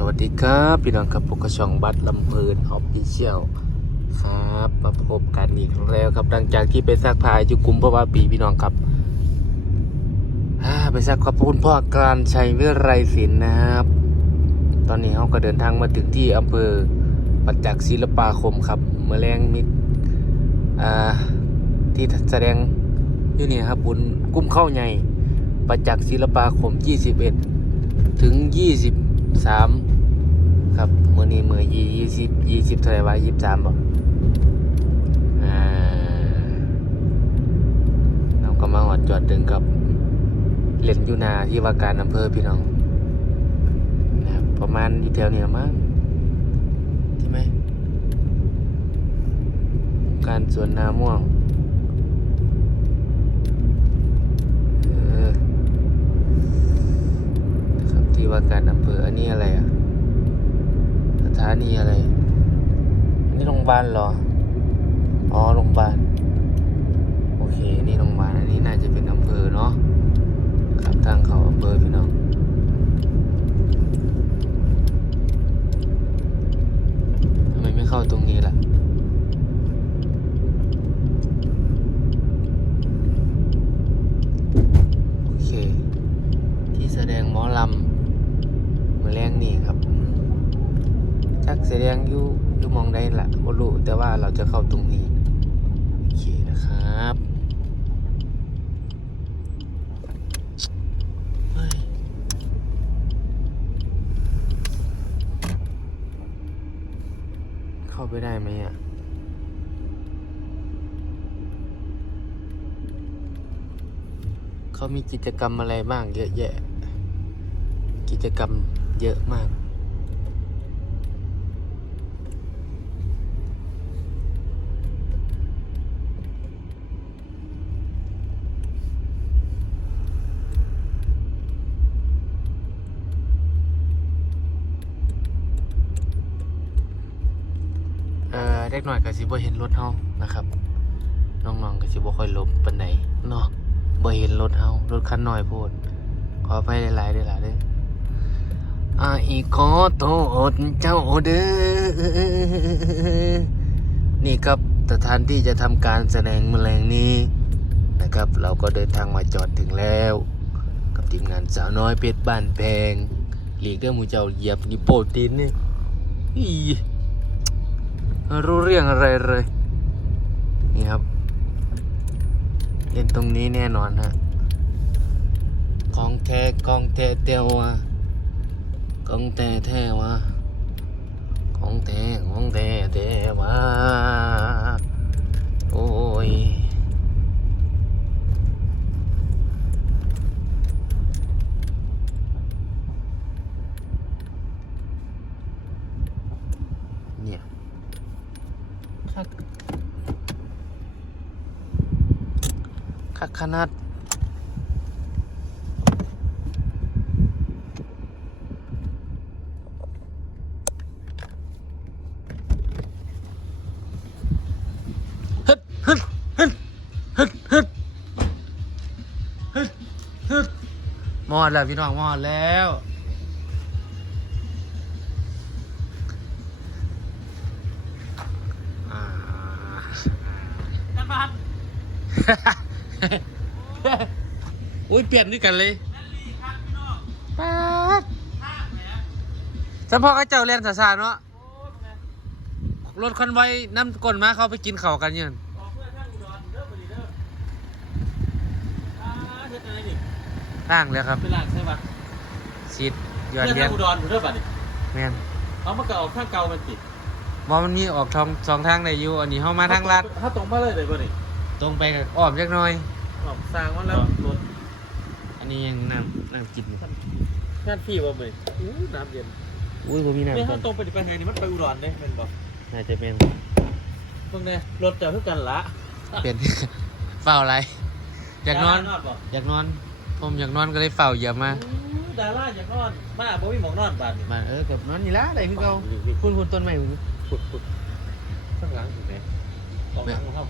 สวัสดีครับพี่น้องครับพวกกระช่องบัตรลำเพลินออฟฟิเชียลครับมาพบกันอีกแล้วครับหลังจากที่ไปซักผ้าอยู่กลุ่มเพราะว่าปีพี่น้องครับไปซักขอบคุณพ่อการชัยวิไรศิลป์นะครับ ตอนนี้เขาก็เดินทางมาถึงที่อำเภอปัจจักศิลปาคมครับเมื่อแรงมิอ่าที่แสดงอยู่นี่ครับบุญกุ้มเข้าใหญ่ปัจจักศิลปาคม 21 ถึง 23ครับมื่อนี้มื่อยี่ยี่สิบยี่สิบเท่าไหร่วะยี่สิบสามบอกอ่าเราก็มาหอดจอดดึงกับเลนยูนาที่ว่าการอำเภอพี่น้องนะครับประมาณอยู่แถวนี้ละมั้งใช่ไหมการสวนนาม่วงเออครับ ที่ว่าการอำเภออันนี้อะไรอะสถานีอะไรอันนี้โรงพยาบาลเหรอ อ๋อโรงพยาบาล โอเค นี่โรงพยาบาล อันนี้น่าจะเป็นอำเภอเนาะ ครับทางเขาอำเภอพี่น้องทำไมไม่เข้าตรงนี้ล่ะ โอเค ที่แสดงหมอลำมือแรงนี่ครับ จักแสดงอยู่อยู่มองใดละบ่รู้แต่ว่าเราจะเข้าตรงนี้ โอเคนะครับเข้าไปได้ไหมอะเขามีกิจกรรมอะไรบ้างเยอะแยะ กิจกรรมเยอะมาก เอ่อเด็กหน่อยก็สิบ่เห็นรถเฮานะครับ น้องๆก็สิบ่ค่อยหลบปานใดเนาะบ่เห็นรถเฮารถคันน้อยโพดขอไปหลายๆด้อล่ะเด้ออาอีขอโทษเจ้าเด้อนี่ครับสถานที่จะทำการแสดงแมลงนี้นะครับ เราก็เดินทางมาจอดถึงแล้ว กับทีมงานสาวน้อยเพชรบ้านแพงหลีกเด้อหมูเจ้าเหยียบนี่โปรตีนนี่อีไม่ รู้เรื่องอะไรเลย นี่ครับ เล่นตรงนี้แน่นอนฮะกองแท้กองแท้เตียววะกองแท้แท้วะกองแท้กองแท้แท้วะโอ้ยเนี่ย คักคักขนาดฮึดฮึดฮึดฮึดฮึดฮึดฮึดมอดแล้วพี่น้องมอดแล้ว อุ้ยเปลี่ยนด้วยกันเลยนั่นลีครับพี่น้องป๊าดข้างแหมสัมพ่อก็เจ้าเล่นสาสาเนาะโอ้ยไงรถคอนไว้น้ำก้นมาเขาไปกินข้าวกันยันออกเพื่อข้างอุดรเด้อพอดีเด้ออ่าเฮ็ดอะไรนี่ล่างเลยครับเป็นหลังใช่ปะชีดหยอเพื่ดอเลี้ยข้างงอุดรเด้อบัดนี่แม่นเอามาเก่าข้างเก่ามันติดบอมันมีออกทองสองทางได้อยู่อันนี้เข้ามาทางลัดถ้าตรงมาเลยเลยบ่นี่ ตรงไปกับอ้อมจักหน่อยออกสร้างมันแล้วรถอันนี้ยังน้ำน้ำกินอยู่งานพี่บ่เบิ่อู้น้ำเย็นอุ้ยผมมีเนี่ยน้ำถ้าก่อนตรงไปไปไงนี่มันไปอุดรเด้แม่นบ่น่าจะเป็นเพิ่งเนี่ยรถจะเท่ากันละเปลี่ยนเฝ้าอะไร อยากนอน ดรบ่อยากนอน ผมอยากนอนก็เลยเฝ้าเหยียบมาอู้ดาราอยากนอนมาบ่มีหมองนอนบาดนี่มาเออกับนอนนี่ละอะไรพี่เก่าคุณคุณต้นไม้ผมปุดปุดข้างหลังถูกไหมออกหลังของเขา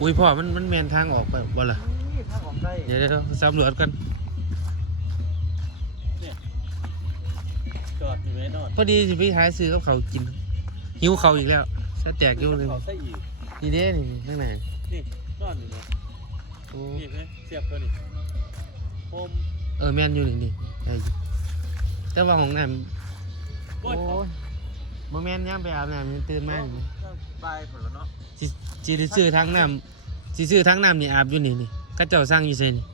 อุ้ยพ่อมันมันแมนทางออกไปบ่ล่ะนี่ทางออกได้เดี๋ยวเดี๋ยวสำรวจกันจอดอดอยู่ไหมนอนพอดีสิไปหาซื้อกับเขาวกิน หิวเขาวอีกแล้วสแตกอยู่เลยเขาใส่อีกนี่เด้นี่ข้างในนี่นอนอยู่นะโอ้นี่ไหมเสียบตัวนี่โฮมเออแม่นอยู่นี่นี่ได้อยู่แต่ว่าของน้ำโอ้โอ้ยยบ่แม่นย่ามไปอาบน้ำยังตื่นมาอยู่ บายผลแล้วเนาะสิสิได้ซื้อทั้งน้ำสิซื้อทั้งน้ำนี่อาบอยู่นี่นี่ก็เจ้าสร้างอยู่เซ่นี่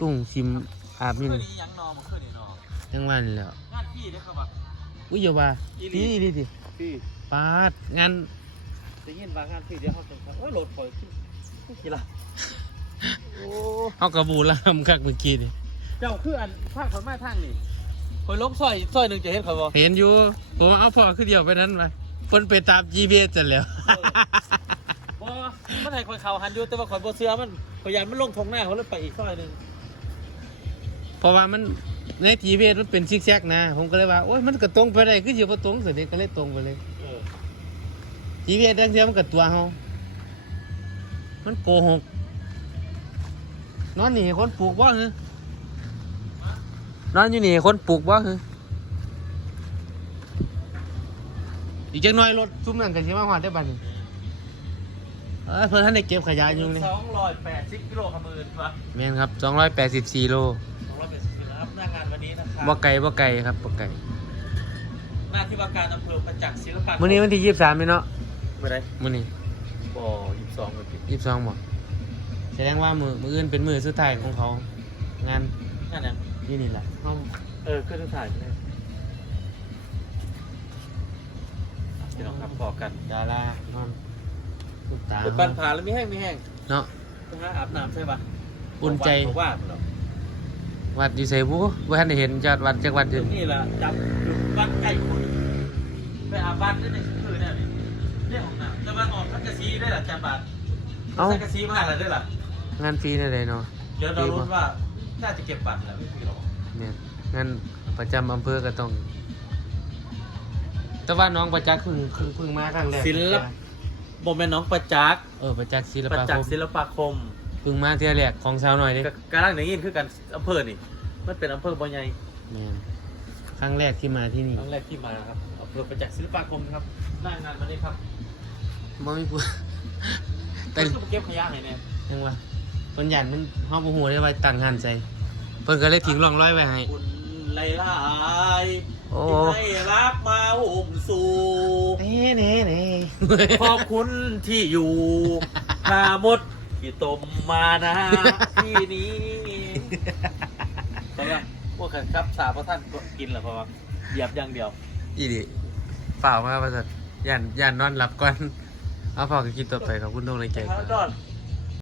ตุ้งซิมอาบคืนี่นนี่นี้ยังนอนมาคืนนี้นอนยังว่านี่แหล้ว งานพี่ได้ครับว่าอุ้ยอย่าว่าอีหลีนี่นี่สิพี่ปาดงานจะยินบางงานพี่เดี๋ยวเขาจะทำโอ้ยโหลดปล่อยขึ้นกี่ละโอ้เฮากระบูลามคักเมื่อกี้นี่เจ้าคืออันภาคขอนมาทางนี่ คอยลบซอยซอยหนึ่งจะเห็นเขาบ่เห็นอยู่ผมเอาพอคือเดียวไปนั้นมาเพิ่นไปตาม GPS จันแหล้วบ่มันให้คอยเข่าหันอยู่แต่ว่าคอยบ่เสือมันคอยยันมันลงทงหน้าเขาเลยไปอีกซอยหนึ่งเพราะว่ามันใน GPS มันเป็นซิกแซกนะ ผมก็เลยว่าโอ้ยมันก็ตรงไปได้คือสิบ่ตรงสิเด็ก็เลยตรงไปเลย เออ GPS ดังเดียวมันก็ตัวเฮามันโกหกนอนนี่ให้คนปลูกบ่หือ นอนอยู่นี่ให้คนปลูกบ่หืออีกจักหน่อยรถซุ่มนั่นก็สิมาฮอดได้บัดนี้เออเพิ่นทันได้เก็บขยะอยู่นี่สองร้อยแปดสิบกิโลขมืนวะแม่นครับ 284โลสองร้อยแปดสิบกิโลครับหน้างานวันนี้นะครับบ่ไกลบ่ไกลครับบ่ไกลหน้าที่ว่าการอำเภอประจักษ์ศิลปะมื้อนี้วันที่23นี่เนาะเมื่อไรมื้อนี้บ่ยี่สิบสองวันที่ยี่สิบสองบ่แสดงว่ามือมืออื่นเป็นมือสุดท้ายของเขา งานนั่นยัง ที่นี่แหละห้องเออขึ้นทุกถ่ายใช่ไหมพี่น้องครับพอกันดารานอนสุดตาเดี๋ยวปันผ่านแล้วไม่แห้งไม่แห้งเนาะไปหาอาบน้ำใช่ปะอุ่นใจบอกว่าเหรอวัดอยู่ไสบุว่าท่านได้เห็นจอดวัดจากวัดเดี๋อื่ยวนนี่แหละจับจุดบ้านใกล้คนไปอาบบ้านได้ในคืนเนี่ยนี่เรื่องของน้ำแต่ว่าออกพักกะซีได้หรอจันบาทเอ้าพักกะซีมากเลยได้หรองานฟรีนั่นเลยเนาะ เดี๋ยวเราลุ้นว่า น่าจะเก็บบัตรแหละไม่มีหรอกเนี่ยงานประจำอำเภอก็ต้อง แต่ว่าน้องประจักษ์เพิ่งเพิ่งเพิ่งมาครั้งแรกศิลปโมเมนต์น้องประจักษ์เออประจักษ์ศิลประปาจักคษ์มศิลปาคมเพิ่งมาเที่ยวแรกของสาวหน่อยเดิก็การังหนึ่งยินคือกันอำเภอนี่ มันเป็นอำเภอบ่อใหญ่แม่นครั้งแรกที่มาที่นี่ครั้งแรกที่มาครับอำเภอประจักษ์ศิลปาคมครับหน้างานวันนี้ครับบ่มีผู้แต่แต่ก็เก็บขยะให้แน่ยังว่าเพิ่นยันมันเฮาบ่ฮู้ได้ว่าตั้งหันใจเพิ่นก็เลยทิ้งร่องรอยไว้ให้ คุณไล่ลายโอ้ที่ให้รักมาอุ้มสู่ เน่เน่เน่ขอบคุณที่อยู่หาหมดที่ต้มมานะที่นี้เพราะว่าพวกขันครับสาพระท่านก็กินแหละเพราะว่าเหยียบอย่างเดียว อีดิเปล่ามาว่าซั่นยันยันนอนหลับก่อนเอาพอก็คิดต่อไปครับคุณต้องในใจคก่รัอบนดอน